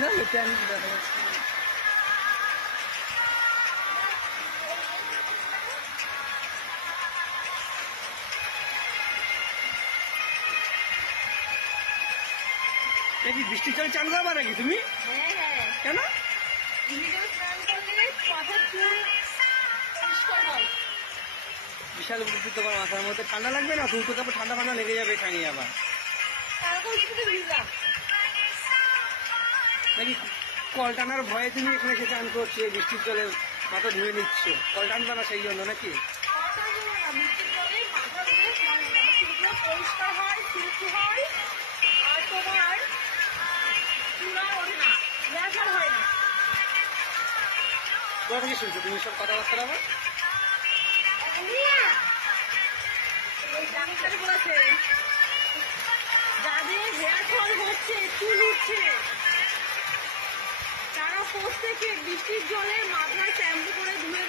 না চ্যানেল দেখা যাচ্ছে। কি বৃষ্টির জলে চান করবা নাকি তুমি? কেন? বিশাল উপকৃত তোমার মাথার মধ্যে ঠান্ডা লাগবে না? তুমি তো তারপর ঠান্ডা ফান্ডা লেগে যাবে এখানে আবার নাকি কল টানার ভয়ে তুমি এখানে এসে চান করছো, বৃষ্টির জলে মাথা ধুয়ে নিচ্ছ, কল টানবা না সেই জন্য নাকি? কোথা থেকে শুনছো তুমি সব কথাবার্তা? আবার যাদের হেয়ার ফল হচ্ছে, চুল উঠছে, তারা প্রত্যেকে বৃষ্টির জলে মাথায় শ্যাম্পু করে ধুয়ে